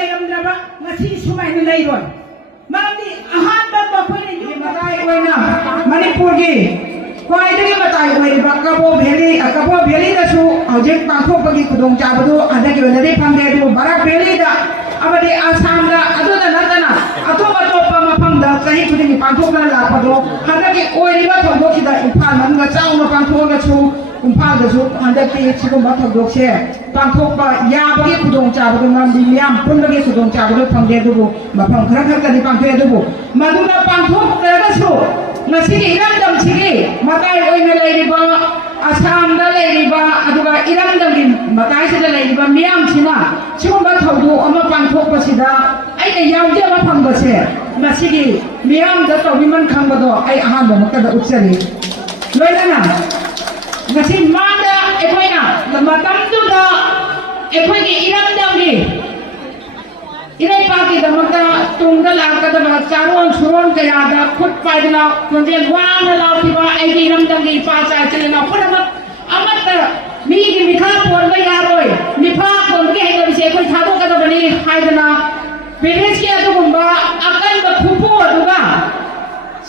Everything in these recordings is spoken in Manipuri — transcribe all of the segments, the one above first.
ꯂꯩꯔꯝꯗ꯭ꯔꯕ ꯉꯁꯤ ꯁꯨꯃꯥꯏꯅ ꯂꯩꯔꯣꯏ ꯃꯔꯝꯗꯤ ꯑꯍꯥꯟꯕ ꯃꯈꯣꯏꯅ ꯌꯨꯝ ꯃꯇꯥꯏ ꯑꯣꯏꯅ ꯃꯅꯤꯄꯨꯔꯒꯤ ꯈ꯭ꯋꯥꯏꯗꯒꯤ ꯃꯇꯥꯏ ꯑꯣꯏꯔꯤꯕ ꯀꯕꯣ ꯚꯦꯂꯤꯗꯁꯨ ꯍꯧꯖꯤꯛ ꯄꯥꯡꯊꯣꯛꯄꯒꯤ ꯈꯨꯗꯣꯡꯆꯥꯕꯗꯨ ꯍꯟꯗꯛꯀꯤ ꯑꯣꯏꯅꯗꯤ ꯐꯪꯗꯦ ꯑꯗꯨꯕꯨ ꯕꯔꯥꯛ ꯚꯦꯂꯤꯗ ꯑꯃꯗꯤ ꯑꯁꯥꯝꯗ ꯑꯗꯨꯗ ꯅꯠꯇꯅ ꯑꯇꯣꯞꯄ ꯃꯐꯝꯗ ꯆꯍꯤ ꯈꯨꯗꯤꯡꯒꯤ ꯄꯥꯡꯊꯣꯛꯇꯨꯅ ꯂꯥꯛꯄꯗꯣ ꯍꯟꯗꯛꯀꯤ ꯑꯣꯏꯔꯤꯕ ꯊꯧꯗꯣꯛꯁꯤꯗ ꯏꯝꯐꯥꯜ ꯃꯅꯨꯡꯗ ꯆꯥꯎꯅ ꯄꯥꯡꯊꯣꯛꯑꯒꯁꯨ ꯏꯝꯐꯥꯜꯗꯁꯨ ꯍꯟꯗꯛꯇꯤ ꯁꯤꯒꯨꯝꯕ ꯊꯧꯗꯣꯛꯁꯦ ꯄꯥꯡꯊꯣꯛꯄ ꯌꯥꯕꯒꯤ ꯈꯨꯗꯣꯡꯆꯥꯕꯗꯨ ꯃꯔꯝꯗꯤ ꯃꯤꯌꯥꯝ ꯄꯨꯟꯕꯒꯤ ꯈꯨꯗꯣꯡꯆꯥꯕꯗꯨ ꯐꯪꯗꯦ ꯑꯗꯨꯕꯨ ꯃꯐꯝ ꯈꯛꯇꯗꯤ ꯄꯥꯡꯊꯣꯛꯑꯦ ꯑꯗꯨꯕꯨ ꯃꯗꯨꯅ ꯄꯥꯡꯊꯣꯛꯇ꯭ꯔꯒꯁꯨ ꯉꯁꯤꯒꯤ ꯏꯔꯝꯗꯝꯁꯤꯒꯤ ꯃꯇꯥꯏ ꯑꯣꯏꯅ ꯂꯩꯔꯤꯕ ꯑꯁꯥꯝꯗ ꯂꯩꯔꯤꯕ ꯑꯗꯨꯒ ꯏꯔꯝꯗꯝꯒꯤ ꯃꯇꯥꯏꯁꯤꯗ ꯂꯩꯔꯤꯕ ꯃꯤꯌꯥꯝꯁꯤꯅ ꯁꯤꯒꯨꯝꯕ ꯊꯧꯗꯣꯛ ꯑꯃ ꯄꯥꯡꯊꯣꯛꯄꯁꯤꯗ ꯑꯩꯅ ꯌꯥꯎꯖꯕ ꯐꯪꯕꯁꯦ ꯃꯁꯤꯒꯤ ꯃꯤꯌꯥꯝꯗ ꯇꯧꯕꯤꯃꯟ ꯈꯪꯕꯗꯣ ꯑꯩ ꯑꯍꯥꯟꯕ ꯃꯛꯇꯗ ꯎꯠꯆꯔꯤ ꯂꯣꯏꯅꯅ ngasi manda ekoina matam tu da ekoi iramdamgi irai paki da makta tungda lakka da charon suron kaya da khut paidna konjel wana lautiba ai iramdamgi pa cha chelena phudama amata mi gi mikha porba yaroi mifa porge hai da se ekoi thado ka da bani haidana village ke adugumba akan da khupo aduga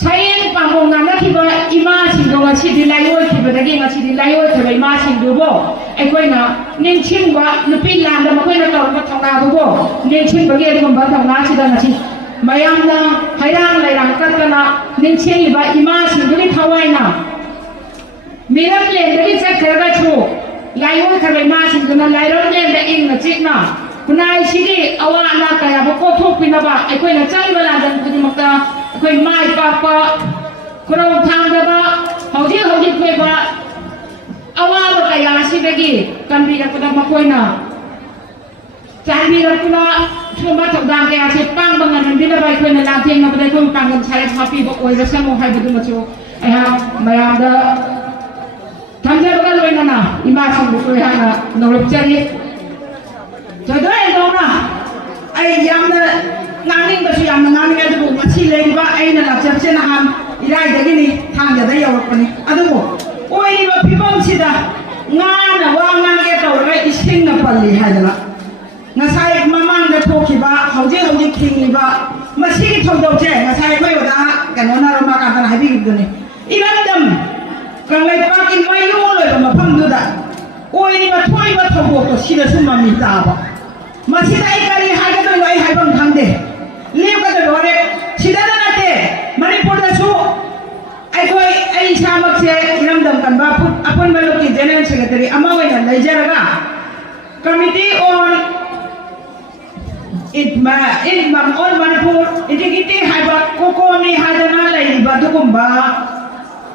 Sayen pangong na kiba ima singdo nga si dilayo kiba dagi nga si dilayo kiba ima singdo bo ekoi na ningching ba nupi landa makoi na tawag ba thong na bo ningching ba gaya dum ba thong na si da nga si mayam na hayrang layrang katka na ningching ba ima singdo ni thawai na miram le dagi sa karaga chu layo kiba ima singdo na layron le da ing na chik na kunai sigi awa na kaya ba ko thok pinaba ekoi na chang ba landan kuni makta koi mai papa kurau thangdaba hojik koi ba awaba kaya sibagi kanbira kuda makoina chanbira kuda thumba thogdang kaya se pang bangan nandina bai koi na latheng na badai koi pangan chai happy bo oi rasa mo hai budu machu aha mayam da thamja baga loina na ima sing koi ha na nolop chari jodoi dona ai yamna nangning ba siyam nangning adu machi leiba aina la chapse na han irai dagi ni thangja da yawakpani adu oi ba pibam sida ngana wa ngange tawra ising na palli hadala ngasai mamang da thokiba hauji thingliba machi ki thongdau che ngasai koi oda kanona roma ka tan habi guduni ilandam kangai pakin mayu loi ba mafam du da oi ba thoi ba thobo to sida summa mi ta ba machi dai kari haga do loi haibam thangde Lihat kata orang, sudah ada nanti Manipur dah su, ai sama saya iram dam kan baput, apa malu ki General Secretary, amawai na Nigeria, Committee on on Manipur, itu haibat koko ni hadana lagi batu kumba,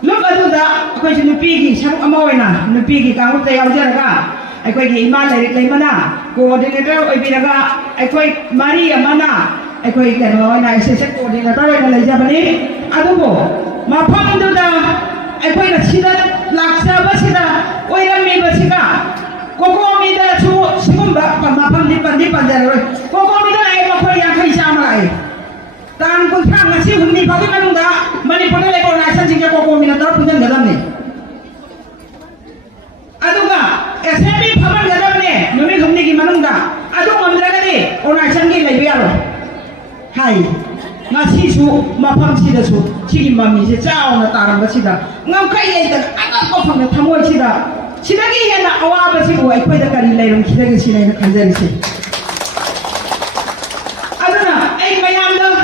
lu batu dah, aku cuma pergi, saya amawai na, pergi kamu tayar jaga, aku pergi imal lagi mana, coordinator, aku bilaga, aku mari mana. Ekoi kano na isese coordinator na lejabani adubo mafam du da ekoi na sida laksa ba sida oiram mi ba sida koko mi da chu sumba mafam di pandar roi koko mi da ai ma khoi ya khai sama ai tang kun thang na si humni ba ki manung da manipur le ko na san jinga koko mi na tar punjan gadam ne aduga assembly bhavan gadam ne numi humni ki manung da adu amdra ga ni ona san gi lai ya ro Hai, ngasi su mafam sida su, cigi mami se jauh na taram basida, ngam kai ye tak agak kau faham thamoi sida, sida ki ye na awal basi buai kau dah kari lain kita ke sini na kanjari se. Aduna, mayam dah,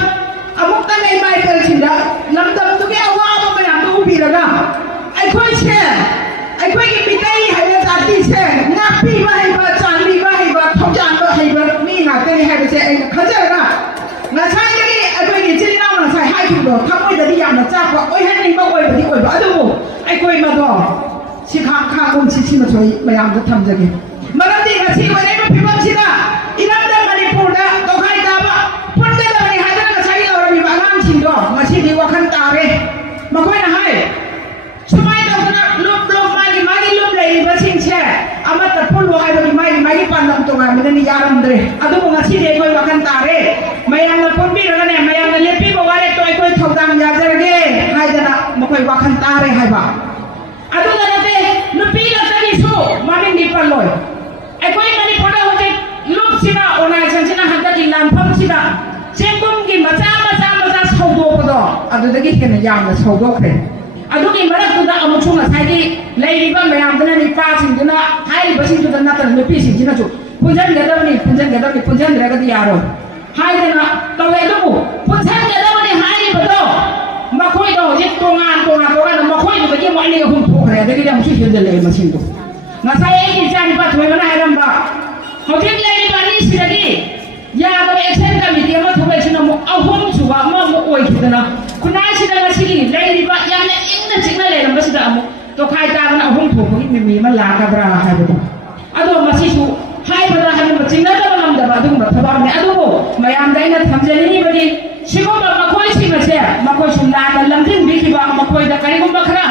amuk tan mai kari sida, lamdam tu ke awal apa mayam tu ubi laga, kau se, kau ke pitai hai dah tadi se, ngapi bahai bah, candi bahai bah, thomjan bahai bah, ni nak teri hai se, kanjari na. Ngasai lagi, aku ini ciri nama ngasai hai tu, kamu jadi yang nak cakap, oi hai ni bawa oi beri oi bawa, aduh, aku ini macam, si kang si macam macam tu tham jadi. Malam ni ngasih oi ni pipam si dah, ilam dah Manipur dah, kau hai dah apa, pun dah dah ni hai dah ngasai orang ni bagan si dah, ngasih di wakan tare, makoi na hai, semua itu kena lup magi lup lagi bersih cer, amat terpul wahai magi pandang tu kan, mana ni jarum deh, aduh ngasih di koi wakan tare. Mayang na pumpi na ne mayang na lepi mo wale to ay koy thogdang yajar ge hay dana makoy wakan tare hay ba adu na te lupi na tani su mamin di paloy ay koy mani poda hote lup sina onay san sina handa jing ꯃꯁꯤꯗ ꯆꯦꯡꯒꯨꯝꯒꯤ ꯃꯆꯥ ꯁꯧꯗꯣꯛꯄꯗꯣ ꯑꯗꯨꯗꯒꯤ ꯍꯦꯟꯅ ꯌꯥꯝꯅ ꯁꯧꯗꯣꯛꯈ꯭ꯔꯦ ꯑꯗꯨꯒꯤ ꯃꯔꯛꯇꯨꯗ ꯑꯃꯨꯛꯁꯨ ꯉꯁꯥꯏꯒꯤ ꯂꯩꯔꯤꯕ ꯃꯌꯥꯝꯗꯨꯅ ꯅꯨꯄꯥꯁꯤꯡꯗꯨꯅ ꯍꯥꯏꯔꯤꯕꯁꯤꯡꯗꯨꯗ ꯅꯠꯇꯅ ꯅꯨꯄꯤꯁꯤꯡꯁꯤꯅꯁꯨ ꯄꯨꯟꯁꯤꯟꯗ꯭ꯔꯒꯗꯤ ꯌꯥꯔꯣꯏ ꯍꯥꯏꯗꯅ ꯇꯧꯋꯦ ꯑꯗꯨꯕꯨ ꯄꯨꯟꯁꯤꯟꯒꯗꯕꯅꯤ ꯍꯥꯏꯔꯤꯕꯗꯣ ꯃꯈꯣꯏꯗꯣ ꯍꯧꯖꯤꯛ ꯇꯣꯉꯥꯟꯅ ꯃꯈꯣꯏꯗꯨꯗꯒꯤ ꯑꯃꯨꯛ 2, 3 ꯊꯣꯛꯈ꯭ꯔꯦ ꯑꯗꯒꯤꯗꯤ ꯑꯃꯨꯛꯁꯨ ꯍꯦꯟꯖꯜꯂꯛꯑꯦ ꯃꯁꯤꯡꯗꯣ ꯉꯁꯥꯏ ꯑꯩꯒꯤ ꯏꯆꯥꯅꯨꯄꯥ ꯊꯣꯏꯕꯅ ꯍꯥꯏꯔꯝꯕ ꯍꯧꯖꯤꯛ ꯂꯩꯔꯤꯕ ꯑꯅꯤꯁꯤꯗꯒꯤ ꯌꯥꯗꯕ ꯑꯦꯛꯁꯟ ꯀꯃꯤꯇꯤ ꯑꯃ ꯊꯣꯛꯂꯛꯏꯁꯤꯅ ꯑꯃꯨꯛ 3 ꯁꯨꯕ ꯑꯃꯃꯨꯛ ꯑꯣꯏꯈꯤꯗꯅ ꯈꯨꯟꯅꯥꯏꯁꯤꯗ ꯉꯁꯤꯒꯤ ꯂꯩꯔꯤꯕ ꯌꯥꯝꯅ ꯏꯪꯅ ꯆꯤꯛꯅ ꯂꯩꯔꯝꯕꯁꯤꯗ ꯑꯃꯨꯛ ꯇꯣꯈꯥꯏ ꯇꯥꯗꯅ 3 ꯊꯣꯛꯄꯒꯤ ꯃꯤꯃꯤ ꯑꯃ ꯂꯥꯛꯀꯗ꯭ꯔꯥ ꯍꯥꯏꯕꯗꯣ ꯑꯗꯣ ꯃꯁꯤꯁꯨ ꯍꯥꯏꯕꯗ ꯍꯥꯏꯕ ꯆꯤꯡꯅꯗꯕ ꯉꯝꯗꯕ ꯑꯗꯨꯒꯨꯝꯕ ꯊꯕꯛꯅꯤ ꯑꯗꯨꯕꯨ ꯃꯌꯥꯝꯗ ꯑꯩꯅ ꯊꯝꯖꯅꯤꯡꯉꯤꯕꯗꯤ ꯁꯤꯒꯨꯝꯕ ꯃꯈꯣꯏꯁꯤꯡ ꯑꯁꯦ ꯃꯈꯣꯏꯁꯨ ꯂꯥꯟꯅ ꯂꯝꯖꯤꯡꯕꯤꯈꯤꯕ ꯃꯈꯣꯏꯗ ꯀꯔꯤꯒꯨꯝꯕ ꯈꯔ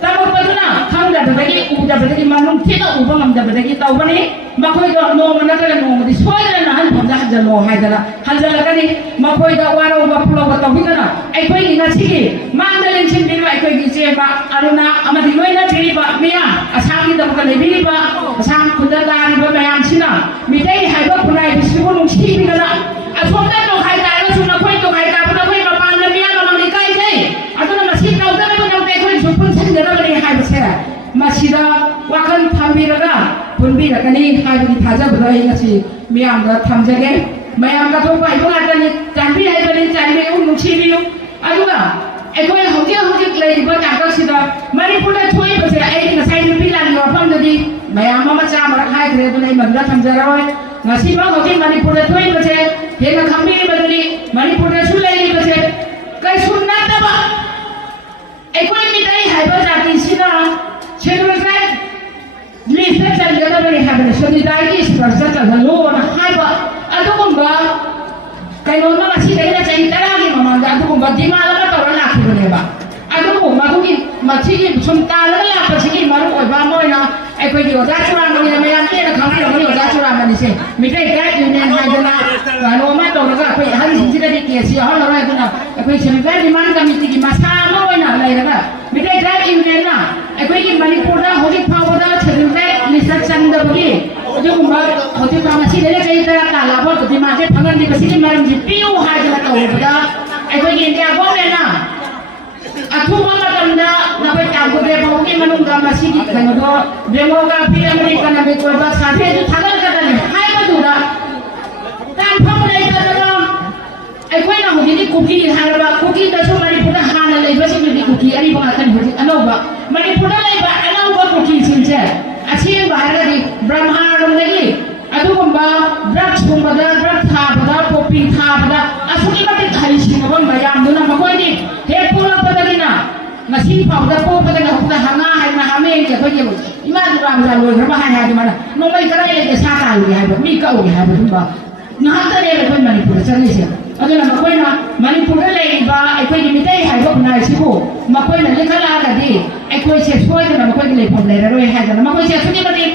ꯇꯝꯃꯛꯄꯗꯨꯅ ꯈꯪꯗꯕꯗꯒꯤ ꯎꯗꯕꯗꯒꯤ ꯃꯅꯨꯡ ꯊꯤꯅ ꯎꯕ ꯉꯝꯗꯕꯗꯒꯤ ꯇꯧꯕꯅꯤ ꯃꯈꯣꯏꯗꯣ ꯅꯣꯡꯃ ꯅꯠꯇ꯭ꯔꯒ ꯅꯣꯡꯃꯗꯤ ꯁꯣꯏꯗꯅ ꯅꯍꯥꯟꯐꯝꯗ ꯍꯟꯖꯜꯂꯣ ꯍꯥꯏꯗꯅ ꯍꯟꯖꯜꯂꯛꯀꯅꯤ ꯃꯈꯣꯏꯗ ꯋꯥꯔꯧꯕ ꯄꯨꯂꯧꯕ ꯇꯧꯕꯤꯗꯅ ꯑꯩꯈꯣꯏꯒꯤ ꯉꯁꯤꯒꯤ ꯃꯥꯡꯗ ꯂꯦꯟꯁꯤꯟꯕꯤꯔꯤꯕ ꯑꯩꯈꯣꯏꯒꯤ ꯏꯆꯦꯕ ꯑꯔꯨꯅꯥ ꯑꯃꯗꯤ ꯂꯣꯏꯅꯕꯤꯔꯤꯕ ꯃꯤꯌꯥꯝ ꯑꯁꯥꯝꯒꯤꯗꯃꯛꯇ ꯂꯩꯕꯤꯔꯤꯕ ꯑꯁꯥꯝ ꯈꯨꯟꯗ ꯇꯥꯔꯤꯕ ꯃꯌꯥꯝꯁꯤꯅ ꯃꯤꯇꯩ ꯍꯥꯏꯕ ꯈꯨꯟꯅꯥꯏꯕꯁꯤꯕꯨ ꯅꯨꯡꯁꯤꯕꯤꯗꯅ ꯑꯁꯣꯝꯗ ꯇꯣꯈꯥꯏ ꯇꯥꯔꯒꯁꯨ ꯅꯈꯣꯏ ꯇꯣꯈꯥꯏ ꯇꯥꯕꯗ ꯑꯩꯈꯣꯏ ꯃꯄꯥꯟꯗ ꯃꯤꯌꯥꯝ ꯑꯃ ꯏꯀꯥꯏꯖꯩ ꯑꯗꯨꯅ ꯃꯁꯤ ꯇꯧꯗꯅꯕꯒꯤꯗꯃꯛꯇ ꯑꯩꯈꯣꯏꯁꯨ ꯄꯨꯟꯁꯤꯟꯒꯗꯕꯅꯤ ꯍꯥꯏꯕꯁꯦ ꯃꯁꯤꯗ ꯋꯥꯈꯜ ꯊꯝꯕꯤꯔꯒ ꯄꯨꯟꯕꯤꯔꯛꯀꯅꯤ ꯍꯥꯏꯕꯒꯤ ꯊꯥꯖꯕꯗꯣ ꯑꯩ ꯉꯁꯤ ꯃꯤꯌꯥꯝꯗ ꯊꯝꯖꯒꯦ ꯃꯌꯥꯝ ꯀꯠꯊꯣꯛꯄ ꯍꯩꯕ ꯉꯥꯛꯇꯅꯤ ꯆꯥꯟꯕꯤ ꯍꯩꯕꯅꯤ ꯆꯥꯟꯕꯤꯌꯨ ꯅꯨꯡꯁꯤꯕꯤꯌꯨ ꯑꯗꯨꯒ ꯑꯩꯈꯣꯏ ꯍꯧꯖꯤꯛ ꯂꯩꯔꯤꯕ ꯇꯥꯡꯀꯛꯁꯤꯗ ꯃꯅꯤꯄꯨꯔꯗ ꯊꯣꯛꯏꯕꯁꯦ ꯑꯩ ꯉꯁꯥꯏ ꯅꯨꯄꯤ ꯂꯥꯟꯒꯤ ꯋꯥꯐꯝꯗꯗꯤ ꯃꯌꯥꯝ ꯑꯃ ꯆꯥꯃꯔꯛ ꯍꯥꯏꯈ꯭ꯔꯦ ꯑꯗꯨꯅ ꯑꯩ ꯃꯗꯨꯗ ꯊꯝꯖꯔꯣꯏ ꯉꯁꯤꯐꯥꯎ ꯍꯧꯖꯤꯛ ꯃꯅꯤꯄꯨꯔꯗ ꯊꯣꯛꯏꯕꯁꯦ ꯍꯦꯟꯅ ꯈꯪꯕꯤꯔꯤꯕꯗꯨꯅꯤ ꯃꯅꯤꯄꯨꯔꯗꯁꯨ ꯂꯩꯔꯤꯕꯁꯦ ꯀꯩꯁꯨ ꯅꯠꯇꯕ ꯑꯩꯈꯣই ꯃꯤꯇꯩ ꯍꯥꯏꯕ ꯖꯥꯇꯤꯁꯤꯅ ꯁꯦꯗꯨꯜ ꯇ꯭ꯔꯥꯏꯕ ꯂꯤꯁꯇ ꯆꯟꯒꯗꯕꯅꯤ ꯍꯥꯏꯕꯅꯤ ꯁꯣꯂꯤꯗꯥꯔꯤꯇꯤ ꯏꯁꯇ꯭ꯔꯛꯆꯔ ꯆꯜꯍꯜꯂꯣꯅ ꯍꯥꯏꯕ ꯑꯗꯨꯒꯨꯝꯕ ꯀꯩꯅꯣꯝꯃ ꯉꯁꯤꯗꯩꯅ ꯆꯍꯤ 10ꯒꯤ ꯃꯃꯥꯡꯗ ꯑꯗꯨꯒꯨꯝꯕ ꯗꯤꯃꯥꯟ ꯑꯃ ꯇꯧꯔ ꯂꯥꯛꯈꯤꯕꯅꯦꯕ ꯑꯗꯨꯕꯨ ꯃꯁꯤꯒꯤ ꯁꯨꯝ ꯇꯥꯜꯂꯒ ꯂꯥꯛꯄꯁꯤꯒꯤ ꯃꯔꯨ ꯑꯣꯏꯕ ꯑꯃ ꯑꯣꯏꯅ ꯑꯩꯈꯣꯏꯒꯤ ꯑꯣꯖꯥ ꯆꯨꯔꯥꯃꯅꯤꯅ ꯃꯌꯥꯝ ꯍꯦꯟꯅ ꯈꯪꯕꯤꯔꯝꯒꯅꯤ ꯑꯣꯖꯥ ꯆꯨꯔꯥꯃꯅꯤꯁꯦ ꯃꯤꯇꯩ ꯇ꯭ꯔꯥꯏꯕ ꯌꯨꯅꯤꯌꯟ ꯍꯥꯏꯗꯅ ꯀꯩꯅꯣꯝꯃ ꯇꯧꯔꯒ ꯑꯩꯈꯣꯏ ꯑꯍꯟꯁꯤꯡꯁꯤꯗꯗꯤ ꯀꯦꯁ ꯌꯥꯎꯍꯜꯂꯔꯣꯏ ꯑꯗꯨꯅ ꯑꯩꯈꯣꯏ ꯁꯦꯟꯇ꯭ꯔꯦꯜ ꯗꯤꯃꯥꯟ ꯀꯃꯤꯇꯤꯒꯤ ꯃꯁꯥ ꯑꯃ ꯑꯣꯏꯅ ꯂꯩꯔꯒ ꯃꯤꯇꯩ ꯇ꯭ꯔꯥꯏꯕ ꯌꯨꯅꯤꯌꯟꯅ ꯑꯩꯈꯣꯏꯒꯤ ꯃꯅꯤꯄꯨꯔꯗ ꯍꯧꯖꯤꯛ ꯐꯥꯎꯕꯗ ꯁꯦꯗꯨꯜ ꯇ꯭ꯔꯥꯏꯕ ꯂꯤꯁꯇ ꯆꯟꯗꯕꯒꯤ ꯑꯗꯨꯒꯨꯝꯕ ꯍꯧꯖꯤꯛ ꯐꯥꯎ ꯉꯁꯤꯗꯩꯅ ꯆꯍꯤ 10 ꯇꯥꯜꯂꯛꯑꯕ ꯗꯤꯃꯥꯟꯁꯦ ꯐꯪꯍꯟꯂꯤꯕꯁꯤꯒꯤ ꯃꯔꯝꯁꯤ ꯄꯤꯌꯨ ꯍꯥꯏꯗꯅ ꯇꯧꯕꯗ ꯑꯩꯈꯣꯏꯒꯤ ꯏꯟꯗꯤꯌꯥ ꯒꯣꯔꯃꯦꯟꯅ ꯑꯊꯨꯕ ꯃꯇꯝꯗ ꯅꯈꯣꯏ ꯇꯥꯡꯀꯨꯗꯦ ꯐꯥꯎꯒꯤ ꯃꯅꯨꯡꯗ ꯃꯁꯤꯒꯤ ꯀꯩꯅꯣꯗꯣ ꯗꯦꯃꯣꯒ꯭ꯔꯥꯐꯤ ꯑꯃꯗꯤ ꯏꯀꯣꯅꯣꯃꯤꯛ ꯑꯣꯏꯕ ꯁꯔꯚꯦꯗꯨ ꯊꯥꯒꯠꯀꯗꯕꯅꯤ ꯍꯥꯏꯕꯗꯨꯗ ꯇꯥꯟꯐꯝ ꯂꯩꯇꯗꯅ ꯑꯩꯈꯣꯏꯅ ꯍꯧꯖꯤꯛꯇꯤ ꯀꯨꯀꯤ ꯍꯥꯏꯔꯕ ꯀꯨꯀꯤꯗꯁꯨ ꯃꯅꯤꯄꯨꯔꯗ ꯍꯥꯟꯅ ꯂꯩꯕꯁꯤꯡꯗꯨꯗꯤ ꯀꯨꯀꯤ ꯑꯔꯤꯕ ꯉꯥꯛꯇꯅꯤ ꯍꯧꯖꯤꯛ ꯑꯅꯧꯕ ꯃꯅꯤꯄꯨꯔꯗ ꯂꯩꯕ ꯑꯅꯧꯕ ꯀꯨꯀꯤꯁꯤꯡꯁꯦ ꯑꯁꯦꯡꯕ ꯍꯥꯏꯔꯒꯗꯤ ꯕ꯭ꯔꯍ꯭ꯃꯥꯔꯣꯝꯗꯒꯤ ꯑꯗꯨꯒꯨꯝꯕ ꯗ꯭ꯔꯒꯁꯀꯨꯝꯕꯗ ꯗ꯭ꯔꯒ ꯊꯥꯕꯗ ꯄꯣꯄꯤ ꯊꯥꯕꯗ ꯑꯁꯨꯛꯀꯤ ꯃꯇꯤꯛ ꯍꯩꯁꯤꯡꯉꯕ ꯃꯌꯥꯝꯗꯨꯅ ꯃꯈꯣꯏꯗꯤ ꯍꯦꯛ ꯄꯣꯛꯂꯛꯄꯗꯒꯤꯅ ꯉꯁꯤ ꯐꯥꯎꯗ ꯄꯣꯛꯄꯗꯒꯤ ꯍꯧꯖꯤꯛꯇ ꯍꯪꯉꯥ ꯍꯥꯏꯅ ꯍꯥꯃꯦꯡꯒꯤ ꯑꯩꯈꯣꯏꯒꯤ ꯏꯃꯥ ꯗꯨꯔꯒꯥ ꯂꯣꯏꯈ꯭ꯔꯕ ꯍꯥꯏ ꯑꯗꯨꯃꯥꯏꯅ ꯅꯣꯡꯃꯩ ꯀꯔꯥꯏ ꯂꯩꯒꯦ ꯁꯥ ꯀꯥꯜꯂꯨꯒꯦ ꯍꯥꯏꯕ ꯃꯤ ꯀꯛꯎꯒꯦ ꯍꯥꯏꯕ ꯑꯗꯨꯝꯕ ꯉꯥꯏꯍꯥꯛꯇꯅꯦꯕ ꯑꯩꯈꯣꯏ ꯃꯅꯤꯄꯨꯔꯗ ꯆꯪꯉꯤꯁꯦ ꯑꯗꯨꯅ ꯃꯈꯣꯏꯅ ꯃꯅꯤꯄꯨꯔꯗ ꯂꯩꯔꯤꯕ ꯑꯩꯈꯣꯏꯒꯤ ꯃꯤꯇꯩ ꯍꯥꯏꯕ ꯈꯨꯟꯅꯥꯏꯁꯤꯕꯨ ꯃꯈꯣꯏꯅ ꯂꯤꯡꯈꯠꯂꯛꯑꯒꯗꯤ ꯑꯩꯈꯣꯏꯁꯦ ꯁꯣꯏꯗꯅ ꯃꯈꯣꯏꯒꯤ ꯂꯩꯐꯝ ꯂꯩꯔꯔꯣꯏ ꯍꯥꯏꯗꯅ ꯃꯈꯣꯏꯁꯦ ꯑꯁꯨꯛꯀꯤ ꯃꯇꯤꯛ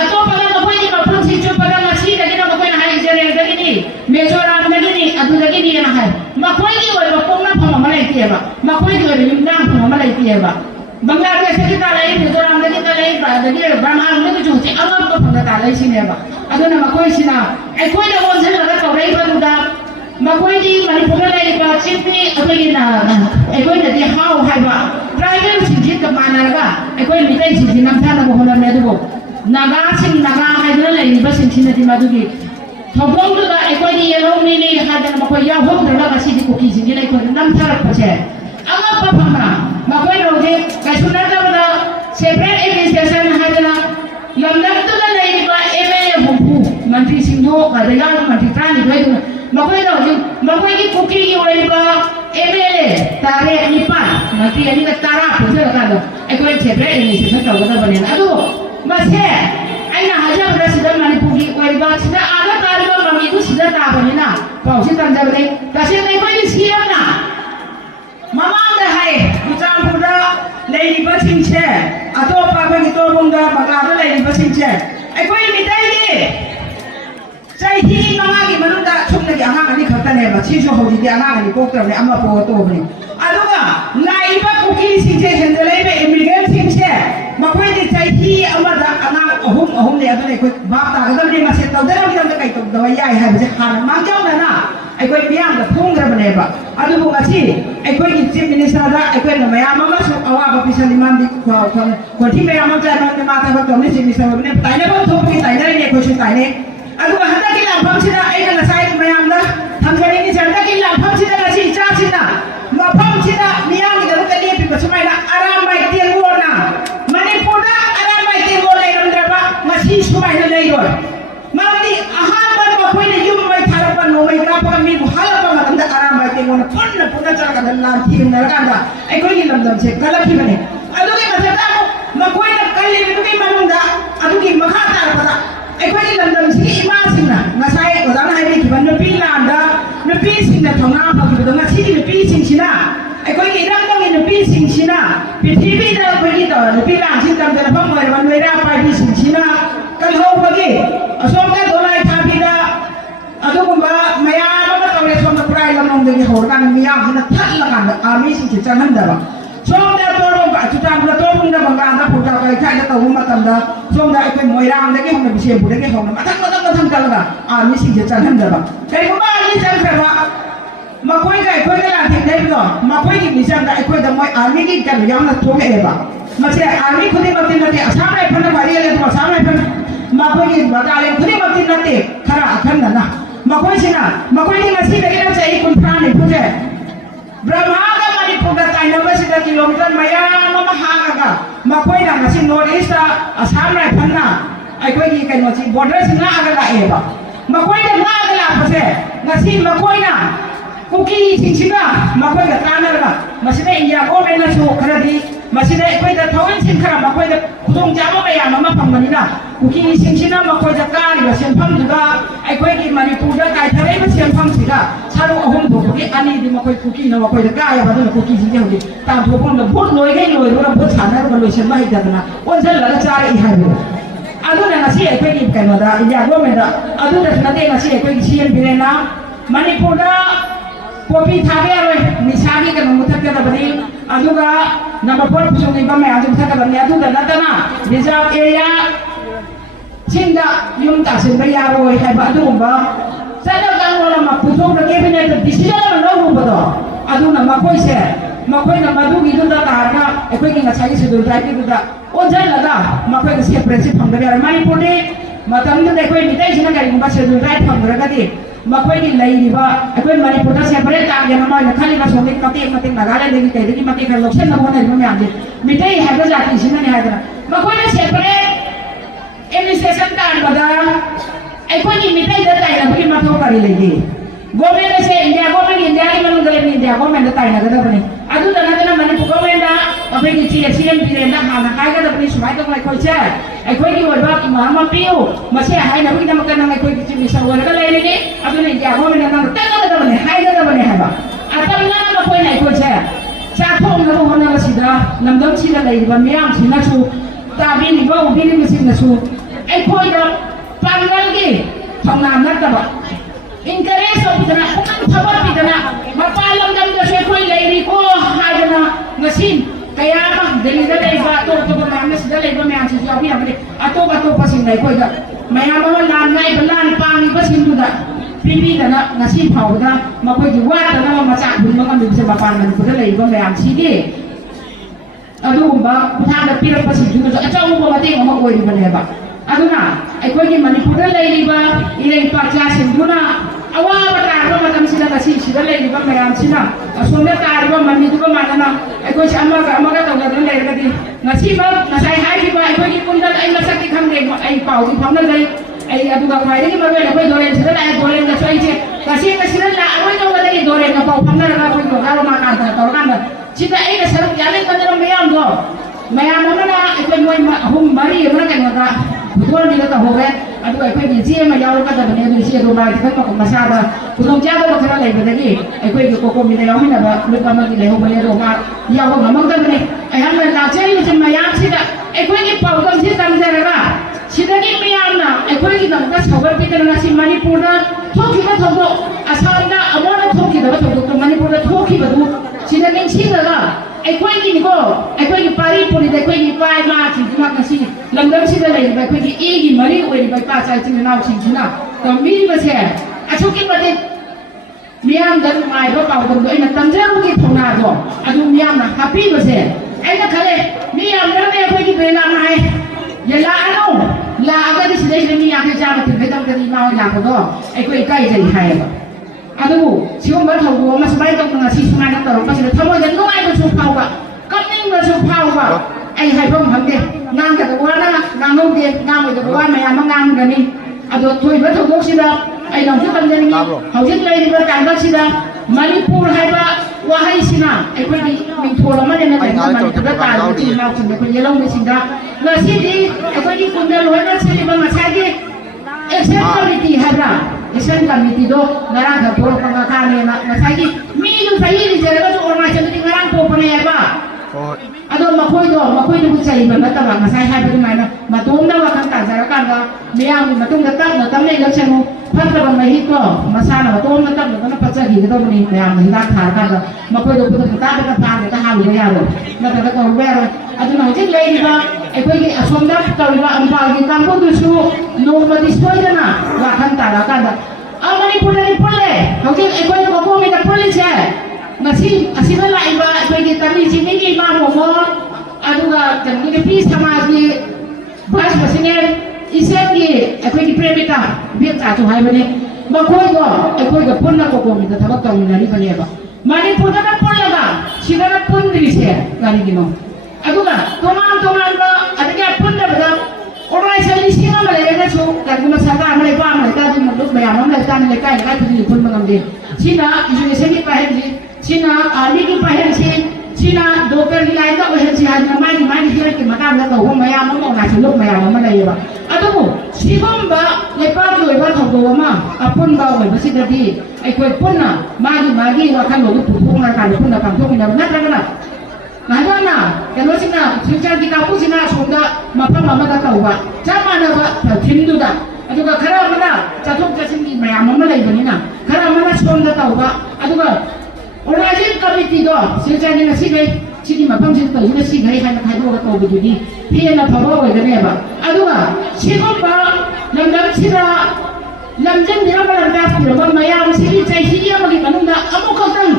ꯑꯇꯣꯞꯄꯗ ꯃꯈꯣꯏꯒꯤ ꯃꯐꯝꯁꯤ ꯆꯨꯞꯄꯗ ꯉꯁꯤꯗꯒꯤꯅ ꯃꯈꯣꯏꯅ ꯍꯥꯏ ꯖꯦꯔꯦꯜꯗꯒꯤꯅꯤ ꯃꯦꯖꯣꯔꯥꯝꯗꯒꯤꯅꯤ ꯑꯗꯨꯗꯒꯤꯅꯤꯅ ꯍꯥꯏ ꯃꯈꯣꯏꯒꯤ ꯑꯣꯏꯕ ꯄꯣꯛꯅꯐꯝ ꯑꯃ ꯂꯩꯇꯦꯕ ꯃꯈꯣꯏꯒꯤ ꯑꯣꯏꯕ ꯌꯨꯝꯅꯥꯡꯐꯝ ꯑꯃ ꯂꯩꯇꯦꯕ ꯕꯪꯒ꯭ꯂꯥꯗꯦꯁꯇꯒꯤ ꯇꯥꯜꯂꯛꯏ ꯃꯤꯖꯣꯔꯥꯝꯗꯒꯤ ꯇꯥꯜꯂꯛꯏ ꯑꯗꯒꯤ ꯕꯔꯃꯥꯔꯣꯝꯗꯒꯤꯁꯨ ꯍꯧꯖꯤꯛ ꯑꯉꯛꯄ ꯃꯐꯝꯗ ꯇꯥꯜꯂꯛꯏꯁꯤꯅꯦꯕ ꯑꯗꯨꯅ ꯃꯈꯣꯏꯁꯤꯅ ꯑꯩꯈꯣꯏꯅ ꯑꯣꯟꯁꯤꯜꯂꯒ ꯇꯧꯔꯛꯏꯕꯗꯨꯗ ꯃꯈꯣꯏꯒꯤ ꯃꯅꯤꯄꯨꯔꯗ ꯂꯩꯔꯤꯕ ꯆꯤꯞꯅꯤ ꯑꯩꯈꯣꯏꯅꯗꯤ ꯍꯥꯎ ꯍꯥꯏꯕ ꯇ꯭ꯔꯥꯏꯕꯦꯜꯁꯤꯡꯁꯤꯒ ꯃꯥꯟꯅꯔꯒ ꯑꯩꯈꯣꯏ ꯃꯤꯇꯩꯁꯤꯡꯁꯤ ꯅꯝꯊꯅꯕ ꯍꯣꯠꯅꯕꯅꯤ ꯑꯗꯨꯕꯨ ꯅꯥꯒꯥ ꯍꯥꯏꯗꯨꯅ ꯂꯩꯔꯤꯕꯁꯤꯡꯁꯤꯅꯗꯤ ꯃꯗꯨꯒꯤ ꯊꯧꯗꯣꯛꯇꯨꯗ ꯑꯩꯈꯣꯏꯒꯤ ꯌꯦꯜꯍꯧꯃꯤꯅꯤ ꯍꯥꯏꯗꯅ ꯃꯈꯣꯏ ꯌꯥꯎꯍꯧꯗ꯭ꯔꯒ ꯉꯁꯤꯗꯤ ꯀꯨꯀꯤꯁꯤꯡꯁꯤꯅ ꯑꯩꯈꯣꯏꯗ ꯅꯝꯊꯔꯛꯄꯁꯦ ꯑꯉꯛꯄ ꯐꯪꯅ ꯃꯈꯣꯏꯅ ꯍꯧꯖꯤꯛ ꯀꯩꯁꯨ ꯅꯠꯇꯕꯗ ꯁꯦꯄꯔꯦꯠ ꯑꯦꯗꯃꯤꯅꯤꯁꯇ꯭ꯔꯦꯁꯟ ꯍꯥꯏꯗꯅ ꯂꯝꯗꯝꯗꯨꯗ ꯂꯩꯔꯤꯕ MLA 30 ꯃꯟꯇ꯭ꯔꯤꯁꯤꯡꯗꯨ ꯑꯗ ꯌꯥꯎꯔꯤꯕ ꯃꯟꯇ꯭ꯔꯤ 12 ꯃꯈꯣꯏꯅ ꯍꯧꯖꯤꯛ ꯃꯈꯣꯏꯒꯤ ꯀꯨꯀꯤꯒꯤ ꯑꯣꯏꯔꯤꯕ MLA 9 ꯃꯟꯇ꯭ꯔꯤ 10 ꯄꯨꯟꯁꯤꯜꯂꯀꯥꯟꯗ ꯑꯩꯈꯣꯏ ꯁꯦꯄꯔꯦꯠ ꯑꯦꯗꯃꯤꯅꯤꯁꯇ꯭ꯔꯦꯁꯟ ꯇꯧꯒꯗꯕꯅꯦꯅ ꯑꯗꯨꯕꯨ ꯃꯁꯦ ꯑꯩꯅ ꯍꯥꯏꯖꯕꯗ ꯁꯤꯗ ꯃꯅꯤꯄꯨꯔꯒꯤ ꯑꯣꯏꯔꯤꯕ ꯁꯤꯗ ꯑꯥꯗ ꯇꯥꯔꯤꯕ ꯃꯃꯤꯗꯨ ꯁꯤꯗ ꯇꯥꯕꯅꯤꯅ ꯄꯥꯎꯁꯤ ꯇꯝꯖꯕꯅꯤ ꯇꯁꯦꯡꯅ ꯑꯩꯈꯣꯏꯒꯤ ꯁꯤꯑꯦꯝꯅ ꯃꯃꯥꯡꯗ ꯍꯥꯏ ꯆꯨꯔꯆꯥꯟꯄꯨꯔꯗ ꯂꯩꯔꯤꯕꯁꯤꯡꯁꯦ ꯑꯇꯣꯞꯄ ꯑꯩꯈꯣꯏꯒꯤ ꯇꯣꯔꯕꯨꯡꯗ ꯕꯪꯒ꯭ꯂꯥꯗ ꯂꯩꯔꯤꯕꯁꯤꯡꯁꯦ ꯑꯩꯈꯣꯏ ꯃꯤꯇꯩꯒꯤ ꯆꯍꯤ 5ꯒꯤ ꯃꯅꯨꯡꯗ ꯁꯨꯝꯅꯒꯤ ꯑꯉꯥꯡ 2 ꯈꯛꯇꯅꯦꯕ ꯁꯤꯁꯨ ꯍꯧꯖꯤꯛꯇꯤ ꯑꯉꯥꯡ 2 ꯄꯣꯛꯇ꯭ꯔꯕꯅꯤ ꯑꯃ ꯄꯣꯛꯑ ꯇꯣꯛꯑꯕꯅꯤ ꯑꯗꯨꯒ ꯂꯥꯛꯏꯕ ꯀꯨꯀꯤꯁꯤꯡꯁꯦ ꯍꯦꯟꯒꯠꯂꯛꯏꯕ ꯏꯃꯤꯒ꯭ꯔꯦꯟꯁꯤꯡꯁꯦ ꯃꯈꯣꯏꯗꯤ ꯆꯍꯤ ꯑꯃꯗ ꯑꯉꯥꯡ 3 ꯑꯗꯨꯅ ꯑꯩꯈꯣꯏ ꯚꯥꯞ ꯇꯥꯒꯗꯕꯅꯤ ꯃꯁꯤ ꯇꯧꯖꯅꯕꯒꯤꯗꯃꯛꯇ ꯀꯩ ꯇꯧꯒꯦ ดอยใหญ่ให้มันจะขาดมาเจ้านั่นน่ะไอ้คนเบี้ยงกับพุ่งกระเบนเอบะอันนี้บุกอาชีไอ้คนกินจิ้มมินิสระไอ้คนไม่เอามาสุกเอาว่าพิเศษมันดีกว่าคนที่ไม่เอามาใจมันจะมาทำแบบนี้จิ้มมินิสระเนี่ยแต่เนี่ยมันทุบที่แต่เนี่ยเนี่ยคนชุดแต่เนี่ยอันนี้ว่าฮันตะกินหลังพังชิดะไอ้คนละสายไม่เอานะทำกันนี่ฉันตะกินหลังพังชิดะละชิจ้าชิดะมาพังชิดะมีอะไรกันก็เรียกเป็นสมัยละอารามไปเตียงวัวนะมันนี่พูดนะอารามไปเตียงวัวเลยมันเรียกว่ามาชี้สมัยเลยด้วยมาดีอาหารมันมาคุยในยุ่งไม่ทารุณโนไม่กล้าพักมีบุหรี่พักมาตั้งแต่อารามไปเตียงวัวนะพุ่นจะจัดการลานทีมนั่นกันละไอ้คนยินลำดับเช็คกันละที่มันเนี่ยอันนี้มาเสร็จแล้วมาคุยกับกันเลยมันไม่มาลงด่าอันนี้มาฆ่าตายกันละไอ้คนยินลำดับสิ่งอีมาสิ่งน่ะมาใช้ก็จะให้ที่มันเป็นลานด่าเป็นสิ่งที่ทำงานพอที่เป็นงานที่เป็นสิ่งที่น่ะไอ้คนยินร่างต้องยินเป็นสิ่งที่น่ะเป็นที่เป็นเรื่องคนยินต่อเป็นลานสิ่งต่างๆแต่พอมันไม่ได้ไปเป็นสิ่งที่น่ะกันเขาพอดีสมกันตัวไหนทำพิดาอันนี้ผมว่าไม่ยากมันต้องเรียนสมกับใครลำนองเดียวหัวกันไม่ยากที่นั่นทัดละกันอามีสิ่งที่จะนั่นเด้อสมเด็จตัวเราก็จุดจำเราตัวมึงจะบังการถ้าผู้เจ้าใครใครจะตัวมึงมาทำได้สมเด็จเป็นมวยรามได้กี่คนเป็นเชียร์ผู้ได้กี่คนมาทั้งกันละอามีสิ่งที่จะนั่นเด้อใครก็บ้านี่จะแปลว่ามาคุยกันคุยกันแล้วที่ไหนไปก่อนมาคุยกันมีเรื่องอะไรคุยแต่มวยอามีกินกันยังนั่งทุ่งเอ๋บมาเชื่ออามีคนที่มาตินนั่นเองสามไรพันธุ์มาเรียนเลยตัวสามไรพันธุ์มาคุยกันว่าการเรียนคนที่มาตินนั่นเองขนาดขั้นนั้นนะมาคุยสินะมาคุยที่มาสิได้กันใจคุณพระนี่พูดเลยบรรมาก็มาดิพูดกันใจน้ำมัน10 กิโลเมตรมายังมาห่างกันมาคุยนั่นมาสิโนริสต์สามไรพันธุ์นะไอ้คุยกันมาสิบอดเรสน่ากันละเอ๋บมาคุยกันน่ากันละพูดเลยมาสิมาคุยนะคุกกี้สิ่งที่น่ะมาคุยกันการนั่นละมาสิได้อินเดียโก้ไม่น่าชูขนาดนี้มาสิได้คุยกันท้องสิ่งขนาดมาคุยกันตรงจ้ามาไปอย่างมาพังมันนี่นะคุกกี้สิ่งที่น่ะมาคุยกันการนี่ก็เสียงพังดูก็ไอ้คุยกันมาดิพูดกันไอ้ทะเลมันเสียงพังสิก็ชาลูกหุ่นถูกคุกกี้อันนี้ดิมาคุกกี้นะมาคุยกันการอย่ามาดูคุกกี้สิ่งเดียวดิตามถูกคนเราพูดลอยให้ลอยเราพูดฉันนะเราลอยฉันไม่ได้นะวันเสาร์เราจะจ่ายอีกให้ดูอันนู้นน่ะสิไอ้คุยกันกันมาได้อินเดียโก้ไม่ได้อันนู้นน่ะนั่นเองสิไอ้คุยกันเชียร์ไปเลยนะมันนี่พูดนะkopi thabe aro misali kan muthak ka bani aduga number 4 pusong ni bame adu muthak ka bani adu da natana reserve area chinda yum ta sin ba yaro hai ba adu ba sada kan wala ma pusong da cabinet decision ma no ru ba do adu na ma koi se ma koi na madu gi du da ta ka ekoi ki na chai se du dai ki du da o jai la da ma koi ka se principle phang da ya mani pone matam du ekoi ni dai sina ka ri ba se du dai phang ra ka diมาคุยกันเลยดีว่าไอ้คนมาในพุทธเสียประเด็นต่างอย่างน้อยนะท่านนี่มาส่งเด็กมาเตะมาการเล่นดีแต่ที่มาเตะกันหลบเส้นมาคนไหนไม่อย่างนี้ไม่ได้ให้ก็จากที่สิ่งนั้นให้กันมาคุยกันเสียประเด็นเอ็มเซชันการมาได้ไอ้คนนี้ไม่ได้เดินใจนะพี่มาโทรกันเลยดีgovernment se India government India ni manung gale India government da tai na ga da bani adu da na mani government da apai ki chi CM pire na ha na kai ga da bani sumai to lai khoi che ai khoi ki wai ba ki ma ma piu ma se hai na ki na ma ka na ai khoi ki chi mi sa wa ga lai ni adu ni India government na ta ga da bani hai ga da bani ha ba atam na ma khoi nai khoi che cha thong na ho na la si da lam dam chi da lai ba myam chi na chu ta bi ni ba u bi ni si na chu ai khoi da pangal ki thong na na da ba interest of the common power pidana mapalam dam da se koi leiri ko haidana ngasin kaya ma dali da dai ba to ba ma da dai ba me an si ya bi amre ato ba to pasin dai koi da maya ma lan nai ba lan pang ni pasin du da pipi da na ngasin phau da ma koi ki wa da na ma cha bu ma kan du se ba pan man ko da lei ba me an si di adu ba tha da pi ra pasin du da achau ba ma te ma koi ni ba ne ba aduna ai koi ki manipur da leiri ba ilai pa cha sin du na awa bata ba matam sila kasi sila lai di ba mayam sila asumya ta ba mani di ba manana ai ko siya amaga tawag na lai kadi ngasi ba nasai hai di ba ai ko ki kundal ai masak ki kham dei ai pau di pham na dai ai adu ga khai di ba ba ko doren sila lai doren na sai che kasi sila la ai ko ga dai doren na pau pham na na ko ko ga ma ka ta tor kan sila ai na sarap yale ka na mayam do mayam mo na ai ko mo hum mari mo na kan ga betul ni kata hobe adu ai ko ni ji ma yaw ka da ne du si do ma ki ka ko ma sa da kudong ja da ka lai ba dagi ai ko ko mi da yaw na ba lu ka ma ki le ho ba le do ma yaw ma ma da ne ai han na che ni ji ma yam si da ai ko ni pau dam si tam ja ra si da ki mi yam na ai ko ki da ka sabar pi da na si manipur da thoki ba thobo asal na amona thoki da ba thobo to manipur da thoki ba du si da kin si da ga ai ko ki ni ko ai ko ki pari puri da ko ki pai ma chi ma ka si lam dam si da lai ba ko ki e gi mari o ri ba pa chai chi na chi na ก็มีมาเสียอาชุกินมาดิมียามเดินมาเพราะเป่าคนตัวเองนั่นตั้งใจรู้กี่ทงนาตัวอาดูมียามนะฮัปปี้มาเสียไอ้นั่นเขาเลยมียามนั่นเนี่ยไปที่เวลาไหนอย่าลาอันนู้ลาก็ที่สิ่งที่มียามที่จะมาถึงไปต้องการที่มาอยากก็ไอ้คนใกล้ใจใครอาดูชิวมันถูกวัวมาสบายต้องการสิ่งสมัยนั้นตลอดมาสิ่งทำว่าจะน้อยมาชูเผาว่ะก็นิ่งมาชูเผาว่ะไอ้ให้พ่อทำเดียงานกับตัวนะงานนุ่งเดียงานกับตัวไม่ยามงานกันนี่อาดูช่วยมาถูกลูกสิละไอ้น้องที่ทำอย่างนี้เขาจะเลยที่ว่าการก็สิละมณีปูให้ว่าว่าให้สินะไอ้คนที่มีทัวร์มาเนี่ยนะแต่มันก็ตายจริงเราถึงจะเป็นยังลงไปสินะแล้วสิ่งที่ไอ้คนที่คุณจะรวยนั่นสิ่งที่มันมาใช้ที่เอ็กเซนต์คอมมิตี้ให้เราเอ็กเซนต์คอมมิตี้do ngarang ke puro pengakaran na saiki mi lu sai ni jere ko orang macam ni ngarang po pane apa ado makoi do cai ba mata ba masai hai ba mai na ma tom da wa kan ta jara kan ga me yang ma tung da tak na tam nei lo chenu phan ka ba mai hi ko masana ma tom da tak na pa cha hi da to ni me yang ma da tha kan ga makoi do ko ta ba ta pa ta ha lu ya ro na ta ko we ro ado na jik lei ni ba ai ko ki asom da ta ba am pa ki kam ko du su no ma dispoy da na wa kan ta la kan ga amani pulai pulai okay ai ko ko me da pulai che masih asina la iba ko ki tami sini ki ma mo aduga kan ki pi samaj ni bas masine isen ki ai ko ki premita bi ta tu hai bane ma ko ai ko punna ko mi da thaba ka ni bane ba mani puda na pulla ga sina na pundri se gani ki no aduga toman ba adike punna ba orang Israel sini malah mereka su kan cuma sahaja mereka mereka tu makhluk bayam mereka mereka tu pun mengambil Cina Indonesia ni paham sih Cina ni tu paham sih Cina dokter ni lain tak paham sih hanya main dia kita makan mereka tahu bayam mereka nak celuk bayam mereka ya pak atau si bomba lepas tu lepas tahu bawa mah apun bawa bersih tadi ikut pun na magi akan lalu pupuk akan pun akan pupuk ini benar kan Nana, kalau sina, cerita di kampung sina sudah mama dah tahu ba, zaman apa, Hindu dah, atau kerana mana, jatuh ke sini, mama lagi ni na, kerana mana sudah tahu ba, atau orang lain kami tidak, cerita ni nasi gay, sini mama cerita ini nasi gay, hanya kayu orang tahu begini, dia nak bawa begini apa, atau siapa ba, lambat sila, lambat dia apa lambat pula, mayam sini cai sini apa kita nunda, kamu kau tahu,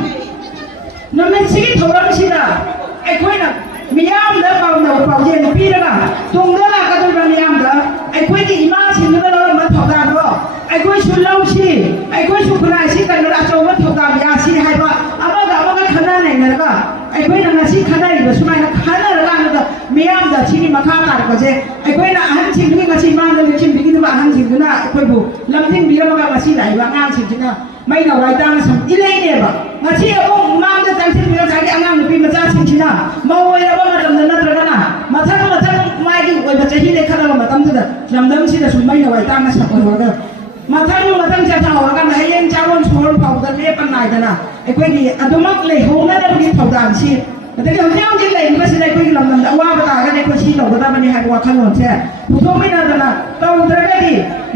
nama sini thorang sila. ไอ้คุยน่ะมียามเด้อเป่าเย็นพี่แล้วน่ะตรงเด้อล่ะก็ต้องมียามเด้อไอ้คุยที่อีมาชินเด้อเรามาถอดดานบ่ไอ้คุยชุนเล่าชีไอ้คุยชุนายชีกันเราโจมาถอดดานยาชีให้บ่อาบ่ดาบ่กันขนาดไหนนะก็ไอ้คุยน่ะชีขนาดอีบ่สุนัยน่ะขนาดละน่ะก็มียามเด้อชีนี่มาค้าตาก็เจไอ้คุยน่ะอาหารชินนี่ก็ชีมาเด้อชินบิกินว่าอาหารชินน่ะไอ้คุยบ่ลำทิ้งเบียร์มาก็ชีไหลว่างานชินน่ะไม่น่ะไว้ตามสัมอีเลยเนี่ยบ่มาชีเอามาจะจังสิมีเราใช้ที่อ่างนี่พี่มาจ้าชินน่ะมาไว้แล้วว่ามาดำเนินตระกันน่ะมาทั้งไม่กี่ไว้มาจะที่ได้ขนาดมาตั้งแต่ดำเนินสิแต่สุดไม่น่ะไว้ตามนะสักคนว่าเด้อมาทั้งจะเอากันให้ยังเจ้าวันชวนเผากันเรียบปันไหนกันน่ะไอ้คุยนี่อันตัวมักเลยโหนั่นแล้วพี่เผาด่านชีแต่เดี๋ยวเนี่ยจริงเลยไม่ใช่ได้คุยลำนั้นว่าไปตากันในคุยชีเราก็ได้มันนี่ให้ว่าขนมใช่ผู้ชมไม่นานนะต้องตระกันดิ